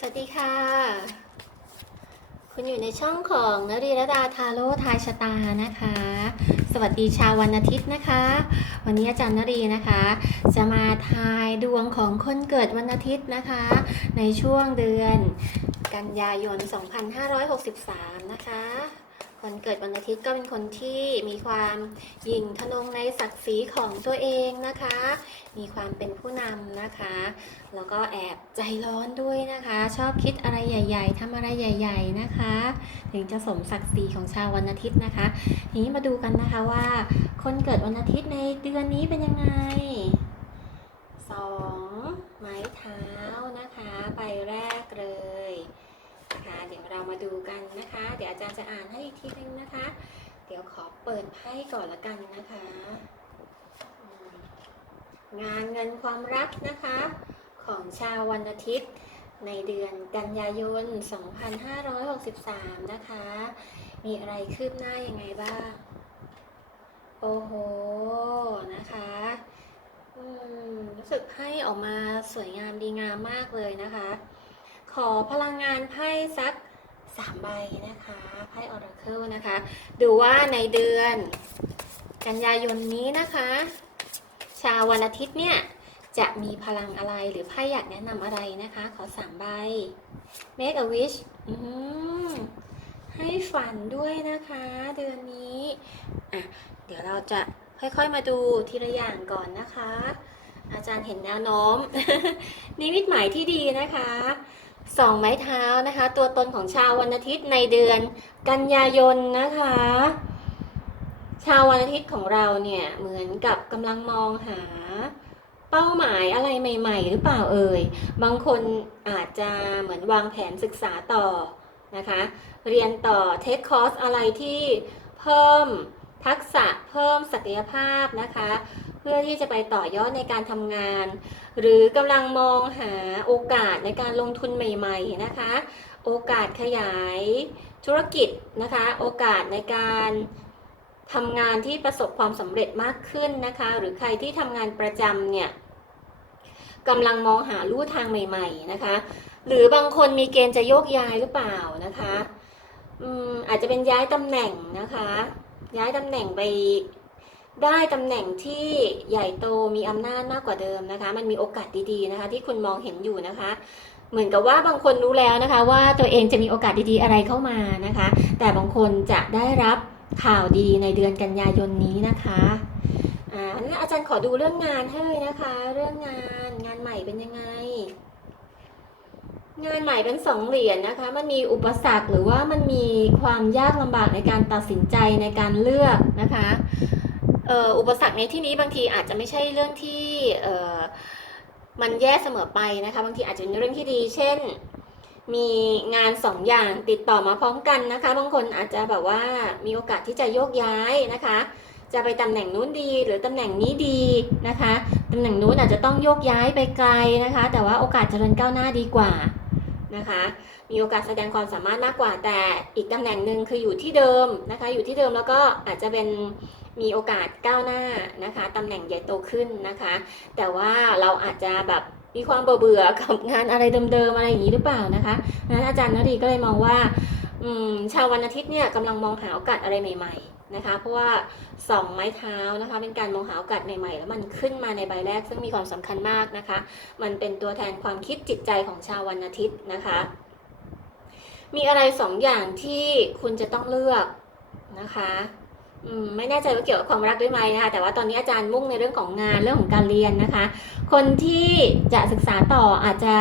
สวัสดีค่ะ คุณอยู่ในช่องของนรีรดาทาโร่ทายชะตานะคะ สวัสดีชาววันอาทิตย์นะคะ วันนี้อาจารย์นรีนะคะ จะมาทายดวงของคนเกิดวันอาทิตย์นะคะ ในช่วงเดือนกันยายน 2563 นะคะ คนเกิดวันอาทิตย์ก็เป็นคนที่มีความยิ่งทะนงในศักดิ์ศรีของตัวเองนะคะ มีความเป็นผู้นำนะคะ แล้วก็แอบใจร้อนด้วยนะคะ ชอบคิดอะไรใหญ่ ๆทำอะไรใหญ่ ๆนะคะ ถึงจะสมศักดิ์ศรีของชาววันอาทิตย์นะคะ ทีนี้มาดูกันนะคะว่า คนเกิดวันอาทิตย์ในเดือนนี้เป็นยังไงสองไม้เท้านะคะใบแรกเลยนะคะ เรามาดูกันนะคะ เดี๋ยวอาจารย์จะอ่านให้อีกทีนึงนะคะ เดี๋ยวขอเปิดไพ่ก่อนละกันนะคะ งานเงินความรักนะคะ ของชาววันอาทิตย์ ในเดือนกันยายน 2563 นะคะ มีอะไรคืบหน้ายังไงบ้าง โอ้โห นะคะอืมรู้สึกไพ่ออกมาสวยงามดีงามมากเลยนะคะ ขอพลังงานไพ่สัก สามใบนะคะไพ่ออราเคิลนะคะ ดูว่าในเดือน กันยายนนี้นะคะ ชาววันอาทิตย์เนี่ย จะมีพลังอะไรหรือไพ่อยากแนะนำอะไรนะคะ ขอสามใบ make a wish อืให้ฝันด้วยนะคะ เดือนนี้อะเดี๋ยวเราจะค่อยๆมาดูทีละอย่างก่อนนะคะ อาจารย์เห็นแนวโน้ม นิมิตหมายที่ดีนะคะ สองไม้เท้านะคะ ตัวตนของชาววันอาทิตย์ในเดือนกันยายนนะคะ ชาววันอาทิตย์ของเราเนี่ยเหมือนกับกำลังมองหาเป้าหมายอะไรใหม่ ๆ หรือเปล่าเอ่ย บางคนอาจจะเหมือนวางแผนศึกษาต่อนะคะ เรียนต่อเทคคอร์สอะไรที่เพิ่มทักษะเพิ่มศักยภาพนะคะ พื่อที่จะไปต่อยอดในการทำงาน หรือกำลังมองหาโอกาสในการลงทุนใหม่ๆนะคะ โอกาสขยายธุรกิจนะคะ โอกาสในการทำงานที่ประสบความสำเร็จมากขึ้นนะคะ หรือใครที่ทำงานประจำเนี่ยกำลังมองหาลู่ทางใหม่ ๆนะคะ หรือบางคนมีเกณฑ์จะโยกย้ายหรือเปล่านะคะอืมอาจจะเป็นย้ายตำแหน่งนะคะ ย้ายตำแหน่งไป ได้ตำแหน่งที่ใหญ่โตมีอำนาจมากกว่าเดิมนะคะ มันมีโอกาสดีๆนะคะ ที่คุณมองเห็นอยู่นะคะ เหมือนกับว่าบางคนรู้แล้วนะคะ ว่าตัวเองจะมีโอกาสดีๆอะไรเข้ามานะคะ แต่บางคนจะได้รับข่าวดีในเดือนกันยายนนี้นะคะอ่าอันนั้อาจารย์ขอดูเรื่องงานให้เลยนะคะ เรื่องงานงานใหม่เป็นยังไง งานใหม่เป็นสองเหรียญนะคะ มันมีอุปสรรคหรือว่ามันมีความยากลำบากในการตัดสินใจในการเลือกนะคะ อุปสรรคในที่นี้บางทีอาจจะไม่ใช่เรื่องที่มันแย่เสมอไปนะคะ บางทีอาจจะเป็นเรื่องที่ดี เช่น มีงานสองอย่างติดต่อมาพร้อมกันนะคะ บางคนอาจจะแบบว่ามีโอกาสที่จะโยกย้ายนะคะ จะไปตำแหน่งนู้นดีหรือตำแหน่งนี้ดีนะคะตำแหน่งนู้นอาจจะต้องโยกย้ายไปไกลนะคะ แต่ว่าโอกาสเจริญก้าวหน้าดีกว่านะคะ มีโอกาสแสดงความสามารถมากกว่า แต่อีกตำแหน่งหนึ่งคืออยู่ที่เดิมนะคะ อยู่ที่เดิมแล้วก็อาจจะเป็น มีโอกาสก้าวหน้านะคะตำแหน่งใหญ่โตขึ้นนะคะ แต่ว่าเราอาจจะแบบมีความเบื่อกับงานอะไรเดิมๆอะไรอย่างนี้หรือเปล่านะคะนั้นอาจารย์นรีก็เลยมองว่าชาววันอาทิตย์เนี่ยกำลังมองหาโอกาสอะไรใหม่ ๆนะคะ เพราะว่าสองไม้เท้านะคะเป็นการมองหาโอกาสใหม่ๆ แล้วมันขึ้นมาในใบแรก ซึ่งมีความสำคัญมากนะคะ มันเป็นตัวแทนความคิดจิตใจของชาววันอาทิตย์นะคะ มีอะไรสองอย่างที่คุณจะต้องเลือกนะคะ ไม่แน่ใจว่าเกี่ยวกับความรักด้วยไหมนะคะแต่ว่าตอนนี้อาจารย์มุ่งในเรื่องของงานเรื่องของการเรียนนะคะ คนที่จะศึกษาต่ออาจจะ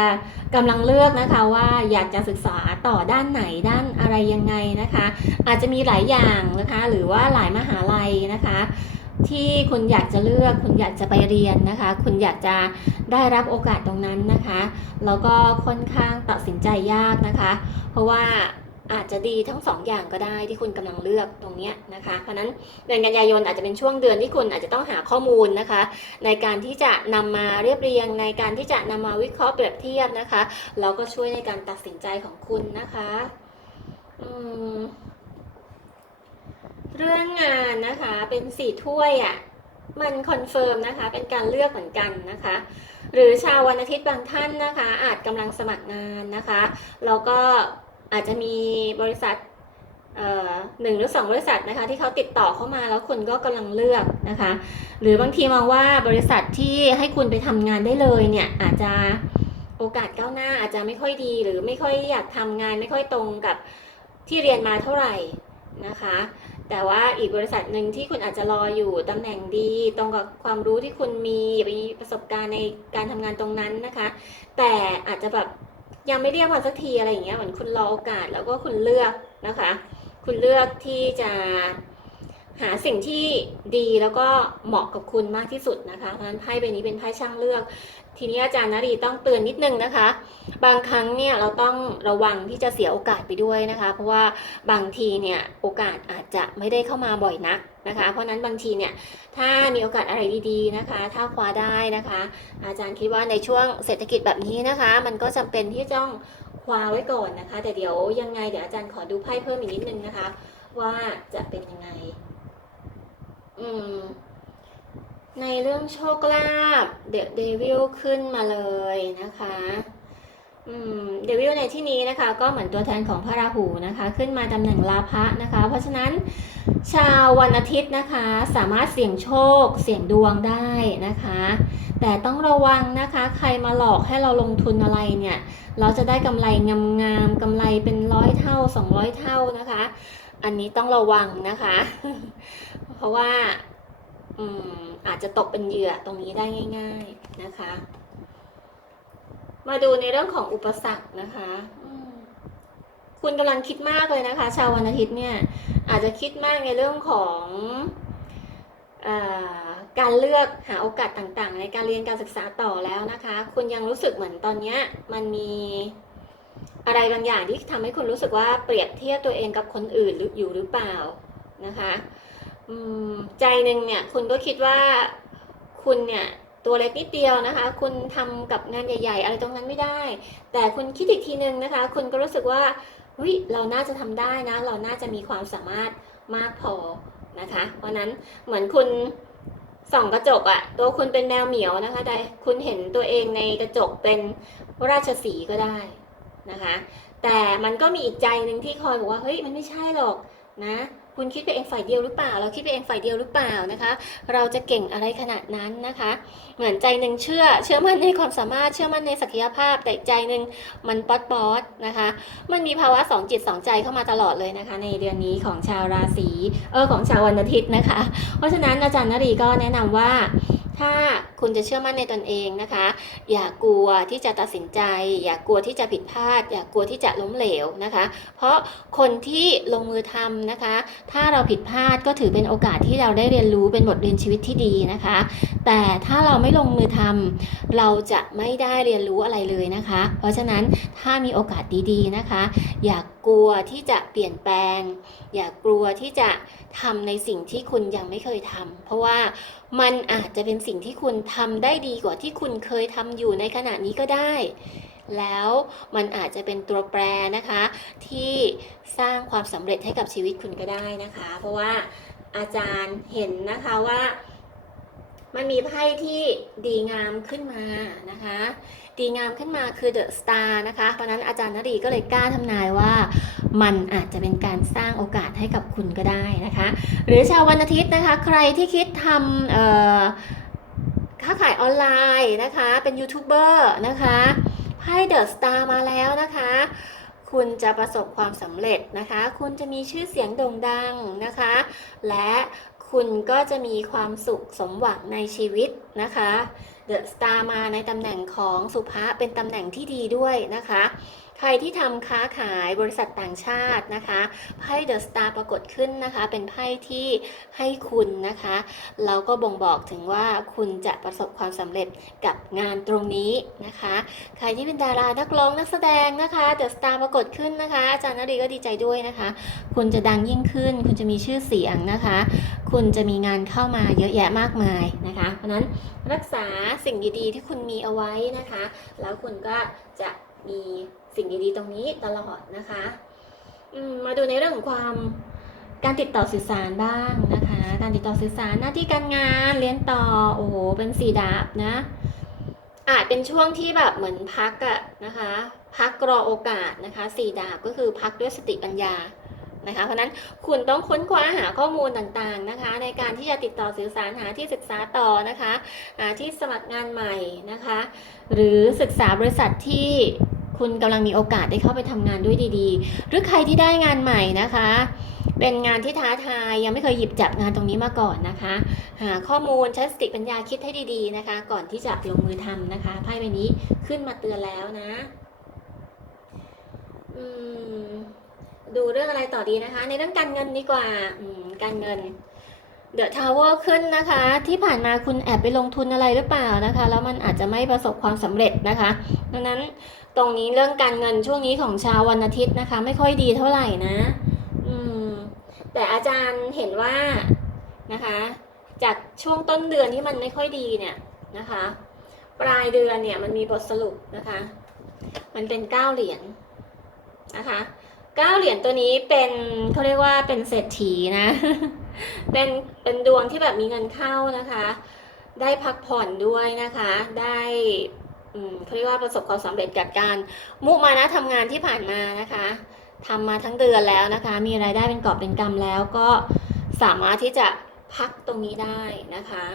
กำลังเลือกนะคะว่าอยากจะศึกษาต่อด้านไหนด้านอะไรยังไงนะคะ อาจจะมีหลายอย่างนะคะ หรือว่าหลายมหาลัยนะคะ ที่คุณอยากจะเลือกคุณอยากจะไปเรียนนะคะ คุณอยากจะได้รับโอกาสตรงนั้นนะคะแล้วก็ค่อนข้างตัดสินใจยากนะคะ เพราะว่า อาจจะดีทั้งสองอย่างก็ได้ที่คุณกำลังเลือกตรงนี้นะคะ เพราะนั้นเดือนกันยายนอาจจะเป็นช่วงเดือนที่คุณอาจจะต้องหาข้อมูลนะคะ ในการที่จะนำมาเรียบเรียงในการที่จะนำมาวิเคราะห์เปรียบเทียบนะคะแล้วก็ช่วยในการตัดสินใจของคุณนะคะเรื่องงานนะคะเป็นสี่ถ้วยอะ่ะมันคอนเฟิร์มนะคะเป็นการเลือกเหมือนกันนะคะหรือชาววันอาทิตย์บางท่านนะคะ อาจกำลังสมัครงานนะคะแล้วก็ อาจจะมีบริษัทหนึ่งหรือสองบริษัทนะคะที่เขาติดต่อเข้ามาแล้วคุณก็กำลังเลือกนะคะ หรือบางทีมองว่าบริษัทที่ให้คุณไปทำงานได้เลยเนี่ยอาจจะโอกาสก้าวหน้าอาจจะไม่ค่อยดี หรือไม่ค่อยอยากทำงานไม่ค่อยตรงกับที่เรียนมาเท่าไหร่นะคะ แต่ว่าอีกบริษัทหนึ่งที่คุณอาจจะรออยู่ตำแหน่งดี ตรงกับความรู้ที่คุณมีมีประสบการณ์ในการทำงานตรงนั้นนะคะ แต่อาจจะแบบ ยังไม่เรียกพอสักทีอะไรอย่างเงี้ยเหมือนคุณรอโอกาสแล้วก็คุณเลือกนะคะ คุณเลือกที่จะหาสิ่งที่ดีแล้วก็เหมาะกับคุณมากที่สุดนะคะเพราะฉะนั้นไพ่ใบนี้เป็นไพ่ช่างเลือก ทีนี้อาจารย์นารีต้องเตือนนิดนึงนะคะ บางครั้งเนี่ยเราต้องระวังที่จะเสียโอกาสไปด้วยนะคะ เพราะว่าบางทีเนี่ยโอกาสอาจจะไม่ได้เข้ามาบ่อยนักนะคะ เพราะนั้นบางทีเนี่ยถ้ามีโอกาสอะไรดีๆนะคะ ถ้าคว้าได้นะคะ อาจารย์คิดว่าในช่วงเศรษฐกิจแบบนี้นะคะ มันก็จำเป็นที่จะต้องคว้าไว้ก่อนนะคะ แต่เดี๋ยวยังไงเดี๋ยวอาจารย์ขอดูไพ่เพิ่มอีกนิดนึงนะคะ ว่าจะเป็นยังไง อืม ในเรื่องโชคลาภเดอะเดวิลขึ้นมาเลยนะคะเดวิลในที่นี้นะคะ ก็เหมือนตัวแทนของพระราหูนะคะ ขึ้นมาตำแหน่งลาภะนะคะ เพราะฉะนั้นชาววันอาทิตย์นะคะ สามารถเสี่ยงโชค เสี่ยงดวงได้นะคะ แต่ต้องระวังนะคะ ใครมาหลอกให้เราลงทุนอะไรเนี่ย เราจะได้กำไรงามๆกำไรเป็นร้อยเท่า 200 เท่านะคะ อันนี้ต้องระวังนะคะ เพราะว่า อาจจะตกเป็นเหยื่อตรงนี้ได้ง่าย ๆนะคะ มาดูในเรื่องของอุปสรรคนะคะคุณกำลังคิดมากเลยนะคะ ชาววันอาทิตย์เนี่ย อาจจะคิดมากในเรื่องของอการเลือกหาโอกาสต่างๆ ในการเรียนการศึกษาต่อแล้วนะคะ คุณยังรู้สึกเหมือนตอนนี้มันมีอะไรบางอย่างที่ทำให้คุณรู้สึกว่าเปรียบเทียบตัวเองกับคนอื่นอยู่หรือเปล่านะคะ ใจหนึ่งเนี่ยคุณก็คิดว่าคุณเนี่ยตัวเล็กนิดเดียวนะคะ คุณทำกับงานใหญ่ ๆ อะไรตรงนั้นไม่ได้ แต่คุณคิดอีกทีนึงนะคะ คุณก็รู้สึกว่าเฮ้ยเราน่าจะทำได้นะ เราน่าจะมีความสามารถมากพอนะคะ เพราะนั้นเหมือนคุณส่องกระจกอะตัวคุณเป็นแมวเหมียวนะคะแต่คุณเห็นตัวเองในกระจกเป็นราชสีก็ได้นะคะ แต่มันก็มีอีกใจหนึ่งที่คอยบอกว่าเฮ้ยมันไม่ใช่หรอก นะคุณคิดไปเองฝ่ายเดียวหรือเปล่า เราคิดไปเองฝ่ายเดียวหรือเปล่านะคะ เราจะเก่งอะไรขนาดนั้นนะคะ เหมือนใจหนึ่งเชื่อ เชื่อมั่นในความสามารถ เชื่อมั่นในศักยภาพ แต่ใจหนึ่งมันป๊อดป๊อดนะคะ มันมีภาวะสองจิตสองใจเข้ามาตลอดเลยนะคะ ในเดือนนี้ของชาวราศี เออของชาววันอาทิตย์นะคะ เพราะฉะนั้นอาจารย์นรีก็แนะนำว่า ถ้าคุณจะเชื่อมั่นในตนเองนะคะ อย่ากลัวที่จะตัดสินใจ อย่ากลัวที่จะผิดพลาด อย่ากลัวที่จะล้มเหลวนะคะ เพราะคนที่ลงมือทำนะคะ ถ้าเราผิดพลาดก็ถือเป็นโอกาสที่เราได้เรียนรู้เป็นบทเรียนชีวิตที่ดีนะคะ แต่ถ้าเราไม่ลงมือทำเราจะไม่ได้เรียนรู้อะไรเลยนะคะ เพราะฉะนั้นถ้ามีโอกาสดีๆนะคะ อย่าก กลัวที่จะเปลี่ยนแปลง อย่ากลัวที่จะทำในสิ่งที่คุณยังไม่เคยทำเพราะว่ามันอาจจะเป็นสิ่งที่คุณทำได้ดีกว่าที่คุณเคยทำอยู่ในขณะนี้ก็ได้ แล้วมันอาจจะเป็นตัวแปรนะคะ ที่สร้างความสำเร็จให้กับชีวิตคุณก็ได้นะคะ เพราะว่าอาจารย์เห็นนะคะว่ามันมีไพ่ที่ดีงามขึ้นมานะคะ ดีงามขึ้นมาคือเดอะสตาร์นะคะ เพราะนั้นอาจารย์นรีก็เลยกล้าทำนายว่า มันอาจจะเป็นการสร้างโอกาสให้กับคุณก็ได้นะคะ หรือชาววันอาทิตย์นะคะ ใครที่คิดทำค้าขายออนไลน์นะคะ เป็นยูทูบเบอร์นะคะไพ่เดอะสตาร์มาแล้วนะคะคุณจะประสบความสำเร็จนะคะ คุณจะมีชื่อเสียงโด่งดังนะคะ และคุณก็จะมีความสุขสมหวังในชีวิตนะคะ เดอะสตาร์มาในตำแหน่งของสุภะเป็นตำแหน่งที่ดีด้วยนะคะ ใครที่ทำค้าขายบริษัทต่างชาตินะคะไพ่เดอะสตาร์ปรากฏขึ้นนะคะ เป็นไพ่ที่ให้คุณนะคะแล้วก็บ่งบอกถึงว่าคุณจะประสบความสำเร็จกับงานตรงนี้นะคะ ใครที่เป็นดารานักร้องนักแสดงนะคะเดอะสตาร์ปรากฏขึ้นนะคะอาจารย์นรีก็ดีใจด้วยนะคะ คุณจะดังยิ่งขึ้น คุณจะมีชื่อเสียงนะคะ คุณจะมีงานเข้ามาเยอะแยะมากมายนะคะ เพราะฉะนั้นรักษาสิ่งดีๆ ที่คุณมีเอาไว้นะคะ แล้วคุณก็จะมี สิ่งดีๆตรงนี้ตลอดนะคะมมาดูในเรื่องของความการติดต่อสื่อสารบ้างนะคะ การติดต่อสื่อสารหน้าที่การงานเรียนต่อโอ้โหเป็นสีดาบนะอาจเป็นช่วงที่แบบเหมือนพักอะนะคะ พักรอโอกาสนะคะสี่ดาบก็คือพักด้วยสติปัญญานะคะ เพราะนั้นคุณต้องค้นคว้าหาข้อมูลต่างๆนะคะ ในการที่จะติดต่อสื่อสารหาที่ศึกษาต่อนะคะหาที่สมัครงานใหม่นะคะ หรือศึกษาบริษัทที่ คุณกำลังมีโอกาสได้เข้าไปทำงานด้วยดีๆ หรือใครที่ได้งานใหม่นะคะ เป็นงานที่ท้าทายยังไม่เคยหยิบจับงานตรงนี้มาก่อนนะคะ หาข้อมูลใช้สติปัญญาคิดให้ดีๆนะคะ ก่อนที่จะลงมือทำนะคะไพ่ใบนี้ขึ้นมาเตือนแล้วนะอืมดูเรื่องอะไรต่อดีนะคะ ในเรื่องการเงินดีกว่าอืมการเงิน เดอะทาวเวอร์ขึ้นนะคะ ที่ผ่านมาคุณแอบไปลงทุนอะไรหรือเปล่านะคะ แล้วมันอาจจะไม่ประสบความสำเร็จนะคะ ดังนั้นตรงนี้เรื่องการเงินช่วงนี้ของชาววันอาทิตย์นะคะ ไม่ค่อยดีเท่าไหร่นะ อืม แต่อาจารย์เห็นว่านะคะ จากช่วงต้นเดือนที่มันไม่ค่อยดีเนี่ยนะคะ ปลายเดือนเนี่ยมันมีบทสรุปนะคะ มันเป็นเก้าเหรียญนะคะเก้าเหรียญตัวนี้เป็นเขาเรียกว่าเป็นเศรษฐีนะ เป็นเป็นดวงที่แบบมีเงินเข้านะคะ ได้พักผ่อนด้วยนะคะ ได้เขาเรียกว่าประสบความสำเร็จกับการมุมานะทำงานที่ผ่านมานะคะทำมาทั้งเดือนแล้วนะคะ มีรายได้เป็นกอบเป็นกำแล้วก็สามารถที่จะพักตรงนี้ได้นะคะ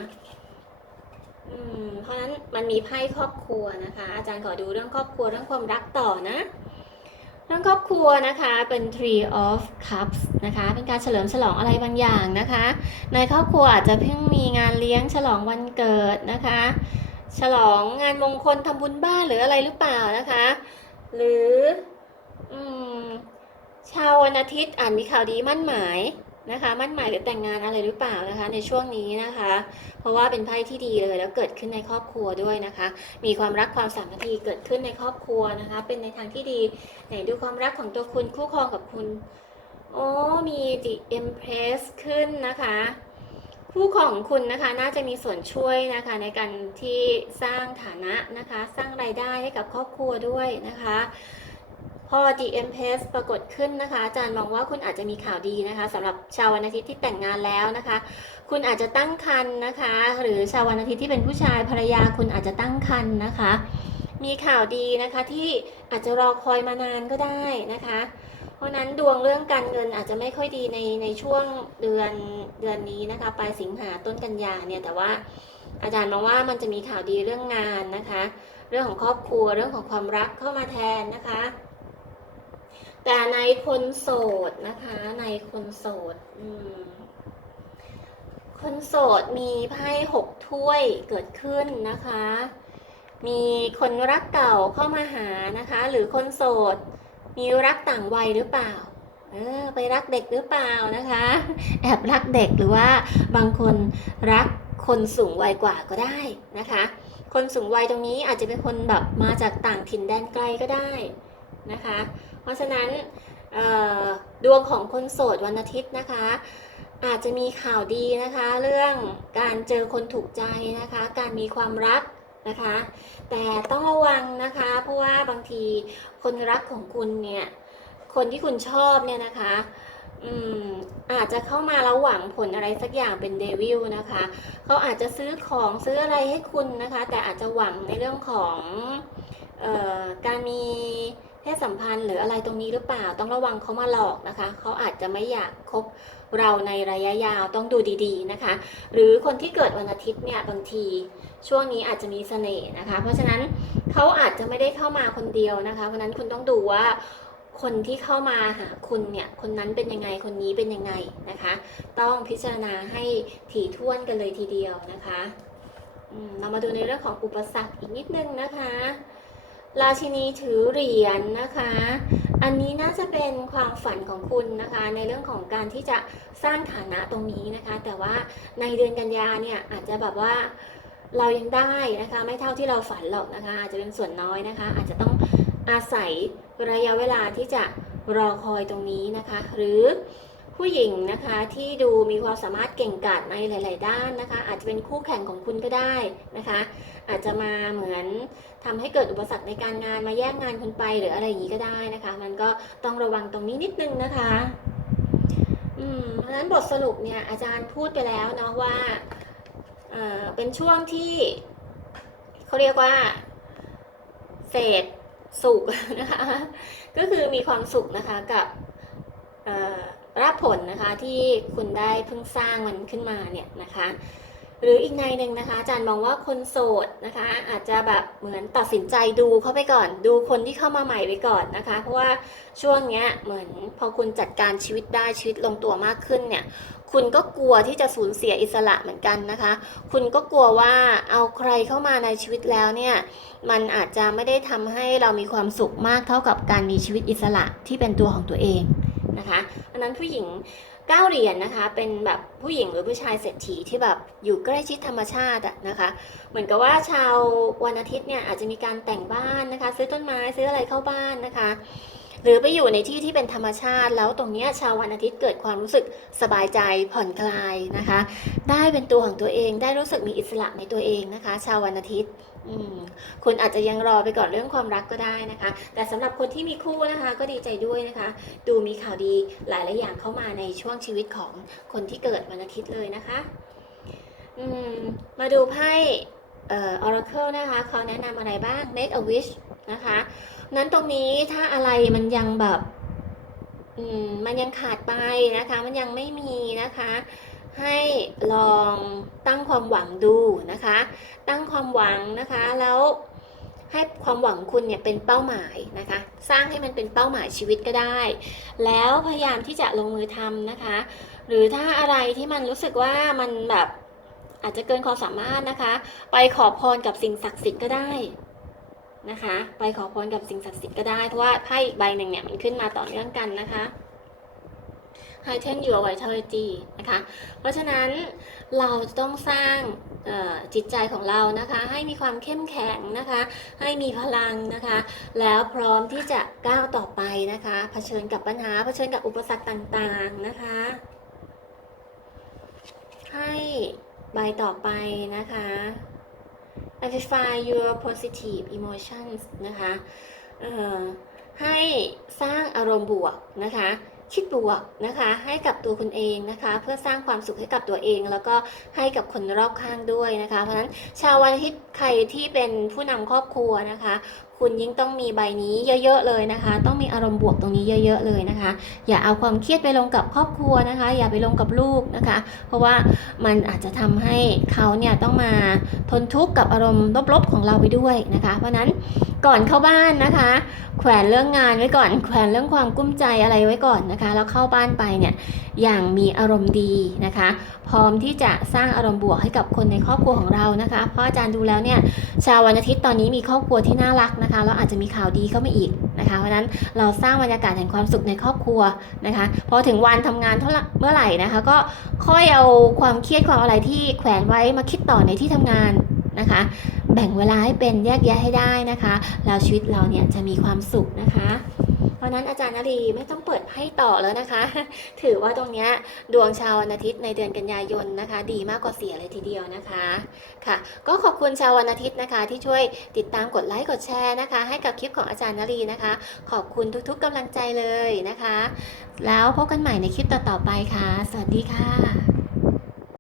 เพราะฉะนั้นมันมีไพ่ครอบครัวนะคะ อาจารย์ขอดูเรื่องครอบครัวเรื่องความรักต่อนะ เรื่องครอบครัวนะคะเป็น Tree of Cups นะคะเป็นการเฉลิมฉลองอะไรบางอย่างนะคะ ในครอบครัวอาจจะเพิ่งมีงานเลี้ยงฉลองวันเกิดนะคะ ฉลองงานมงคลทำบุญบ้านหรืออะไรหรือเปล่านะคะ หรืออืมชาววันอาทิตย์อ่านมีข่าวดีมั่นหมาย นะคะมั่นหมายหรือแต่งงานอะไรหรือเปล่านะคะ ในช่วงนี้นะคะ เพราะว่าเป็นไพ่ที่ดีเลยแล้วเกิดขึ้นในครอบครัวด้วยนะคะ มีความรักความสามัคคีเกิดขึ้นในครอบครัวนะคะ เป็นในทางที่ดีไหนดูความรักของตัวคุณคู่ครองกับคุณโอ้มี The Empress ขึ้นนะคะ คู่ของคุณนะคะน่าจะมีส่วนช่วยนะคะ ในการที่สร้างฐานะนะคะ สร้างรายได้ให้กับครอบครัวด้วยนะคะ พอ The Empress ปรากฏขึ้นนะคะ อาจารย์มองว่าคุณอาจจะมีข่าวดีนะคะสำหรับชาววันอาทิตย์ที่แต่งงานแล้วนะคะ คุณอาจจะตั้งครรภ์นะคะ หรือชาววันอาทิตย์ที่เป็นผู้ชายภรรยาคุณอาจจะตั้งครรภ์นะคะ มีข่าวดีนะคะที่อาจจะรอคอยมานานก็ได้นะคะ เพราะนั้นดวงเรื่องการเงินอาจจะไม่ค่อยดีในในช่วงเดือนเดือนนี้นะคะปลายสิงหาต้นกันยาเนี่ยแต่ว่าอาจารย์มองว่ามันจะมีข่าวดีเรื่องงานนะคะ เรื่องของครอบครัวเรื่องของความรักเข้ามาแทนนะคะ แต่ในคนโสดนะคะ ในคนโสดคนโสดมีไพ่หกถ้วยเกิดขึ้นนะคะ มีคนรักเก่าเข้ามาหานะคะ หรือคนโสด มีรักต่างวัยหรือเปล่าเออไปรักเด็กหรือเปล่านะคะ แอบรักเด็กหรือว่าบางคนรักคนสูงวัยกว่าก็ได้นะคะ คนสูงวัยตรงนี้อาจจะเป็นคนแบบมาจากต่างถิ่นแดนไกลก็ได้นะคะ ราะฉะนั้นดวงของคนโสดวันอาทิตย์นะคะ อาจจะมีข่าวดีนะคะ เรื่องการเจอคนถูกใจนะคะ การมีความรักนะคะ แต่ต้องระวังนะคะ เพราะว่าบางทีคนรักของคุณเนี่ยคนที่คุณชอบเนี่ยนะคะอืมอาจจะเข้ามาแล้วหวังผลอะไรสักอย่างเป็นเดวิลนะคะเขาอาจจะซื้อของซื้ออะไรให้คุณนะคะ แต่อาจจะหวังในเรื่องของออการมี เพศสัมพันธ์หรืออะไรตรงนี้หรือเปล่า ต้องระวังเขามาหลอกนะคะ เขาอาจจะไม่อยากคบเราในระยะยาวต้องดูดีๆนะคะ หรือคนที่เกิดวันอาทิตย์เนี่ยบางทีช่วงนี้อาจจะมีเสน่ห์นะคะ เพราะฉะนั้นเขาอาจจะไม่ได้เข้ามาคนเดียวนะคะ เพราะนั้นคุณต้องดูว่าคนที่เข้ามาหาคุณเนี่ย คนนั้นเป็นยังไง คนนี้เป็นยังไงนะคะ ต้องพิจารณาให้ถี่ถ้วนกันเลยทีเดียวนะคะ เรามาดูในเรื่องของอุปสรรคอีกนิดนึงนะคะ ราชินีถือเหรียญนะคะ อันนี้น่าจะเป็นความฝันของคุณนะคะ ในเรื่องของการที่จะสร้างฐานะตรงนี้นะคะ แต่ว่าในเดือนกันยาเนี่ยอาจจะแบบว่าเรายังได้นะคะ ไม่เท่าที่เราฝันหรอกนะคะ อาจจะเป็นส่วนน้อยนะคะ อาจจะต้องอาศัยระยะเวลาที่จะรอคอยตรงนี้นะคะ หรือ ผู้หญิงนะคะที่ดูมีความสามารถเก่งกาจในหลาย ๆ ด้านนะคะ อาจจะเป็นคู่แข่งของคุณก็ได้นะคะ อาจจะมาเหมือนทำให้เกิดอุปสรรคในการงานมาแย่งงานคุณไปหรืออะไรอย่างนี้ก็ได้นะคะ มันก็ต้องระวังตรงนี้นิดนึงนะคะอืมเพราะฉะนั้นบทสรุปเนี่ยอาจารย์พูดไปแล้วเนาะว่าเอ่อเป็นช่วงที่เขาเรียกว่าเศษสุขนะคะ ก็คือมีความสุขนะคะกับเอ่อ รับผลนะคะที่คุณได้เพิ่งสร้างมันขึ้นมาเนี่ยนะคะ หรืออีกในหนึ่งนะคะอาจารย์มองว่าคนโสดนะคะ อาจจะแบบเหมือนตัดสินใจดูเข้าไปก่อน ดูคนที่เข้ามาใหม่ไปก่อนนะคะ เพราะว่าช่วงเนี้ยเหมือนพอคุณจัดการชีวิตได้ชีวิตลงตัวมากขึ้นเนี่ยคุณก็กลัวที่จะสูญเสียอิสระเหมือนกันนะคะ คุณก็กลัวว่าเอาใครเข้ามาในชีวิตแล้วเนี่ย มันอาจจะไม่ได้ทำให้เรามีความสุขมากเท่ากับการมีชีวิตอิสระที่เป็นตัวของตัวเอง นะคะ อันนั้นผู้หญิงเก้าเหรียญนะคะ เป็นแบบผู้หญิงหรือผู้ชายเศรษฐีที่แบบอยู่ใกล้ชิดธรรมชาตินะคะ เหมือนกับว่าชาววันอาทิตย์เนี่ยอาจจะมีการแต่งบ้านนะคะ ซื้อต้นไม้ซื้ออะไรเข้าบ้านนะคะ หรือไปอยู่ในที่ที่เป็นธรรมชาติ แล้วตรงนี้ชาววันอาทิตย์เกิดความรู้สึกสบายใจผ่อนคลายนะคะ ได้เป็นตัวของตัวเองได้รู้สึกมีอิสระในตัวเองนะคะ ชาววันอาทิตย์คุณอาจจะยังรอไปก่อนเรื่องความรักก็ได้นะคะ แต่สำหรับคนที่มีคู่นะคะ ก็ดีใจด้วยนะคะ ดูมีข่าวดีหลายๆอย่างเข้ามาในช่วงชีวิตของคนที่เกิดวันอาทิตย์เลยนะคะมมาดูไพ่ออ Oracle นะคะเขาแนะนำอะไรบ้าง Make a wish นะคะ นั้นตรงนี้ถ้าอะไรมันยังแบบมมันยังขาดไปนะคะ มันยังไม่มีนะคะ ให้ลองตั้งความหวังดูนะคะ ตั้งความหวังนะคะ แล้วให้ความหวังคุณเนี่ยเป็นเป้าหมายนะคะ สร้างให้มันเป็นเป้าหมายชีวิตก็ได้ แล้วพยายามที่จะลงมือทำนะคะ หรือถ้าอะไรที่มันรู้สึกว่ามันแบบอาจจะเกินความสามารถนะคะ ไปขอพรกับสิ่งศักดิ์สิทธิ์ก็ได้ นะคะ ไปขอพรกับสิ่งศักดิ์สิทธิ์ก็ได้ เพราะว่าไพ่อีกใบหนึ่งเนี่ยมันขึ้นมาต่อเนื่องกันนะคะ Heighten your vitality นะคะ เพราะฉะนั้นเราจะต้องสร้างจิตใจของเรานะคะ ให้มีความเข้มแข็งนะคะ ให้มีพลังนะคะ แล้วพร้อมที่จะก้าวต่อไปนะคะเผชิญกับปัญหาเผชิญกับอุปสรรคต่างๆนะคะ ให้ใบต่อไปนะคะ identify your positive emotions นะคะให้สร้างอารมณ์บวกนะคะคิดบวกนะคะให้กับตัวคุณเองนะคะเพื่อสร้างความสุขให้กับตัวเอง แล้วก็ให้กับคนรอบข้างด้วยนะคะ เพราะฉะนั้นชาววันอาทิตย์ใครที่เป็นผู้นำครอบครัวนะคะ คุณยิ่งต้องมีใบนี้เยอะ ๆ เลยนะคะ ต้องมีอารมณ์บวกตรงนี้เยอะ ๆ เลยนะคะ อย่าเอาความเครียดไปลงกับครอบครัวนะคะ อย่าไปลงกับลูกนะคะ เพราะว่ามันอาจจะทำให้เขาเนี่ยต้องมาทนทุกข์กับอารมณ์ลบๆของเราไปด้วยนะคะ เพราะฉะนั้นก่อนเข้าบ้านนะคะ แขวนเรื่องงานไว้ก่อน แขวนเรื่องความกุ้มใจอะไรไว้ก่อนนะคะ แล้วเข้าบ้านไปเนี่ยอย่างมีอารมณ์ดีนะคะ พร้อมที่จะสร้างอารมณ์บวกให้กับคนในครอบครัวของเรานะคะ เพราะอาจารย์ดูแล้วเนี่ยชาววันอาทิตย์ตอนนี้มีครอบครัวที่น่ารักนะคะแล้วอาจจะมีข่าวดีเข้ามาอีกนะคะ เพราะนั้นเราสร้างบรรยากาศแห่งความสุขในครอบครัวนะคะพอถึงวันทำงานเท่าเมื่อไหร่นะคะ ก็ค่อยเอาความเครียดความอะไรที่แขวนไว้มาคิดต่อในที่ทำงานนะคะ แบ่งเวลาให้เป็นแยกแยะให้ได้นะคะ แล้วชีวิตเราเนี่ยจะมีความสุขนะคะ เพราะนั้นอาจารย์นรีไม่ต้องเปิดให้ต่อแล้วนะคะ ถือว่าตรงนี้ดวงชาววันอาทิตย์ในเดือนกันยายนนะคะ ดีมากกว่าเสียเลยทีเดียวนะคะค่ะ ก็ขอบคุณชาววันอาทิตย์นะคะ ที่ช่วยติดตามกดไลค์กดแชร์นะคะ ให้กับคลิปของอาจารย์นรีนะคะ ขอบคุณทุกๆกำลังใจเลยนะคะ แล้วพบกันใหม่ในคลิปต่อๆไปค่ะ สวัสดีค่ะ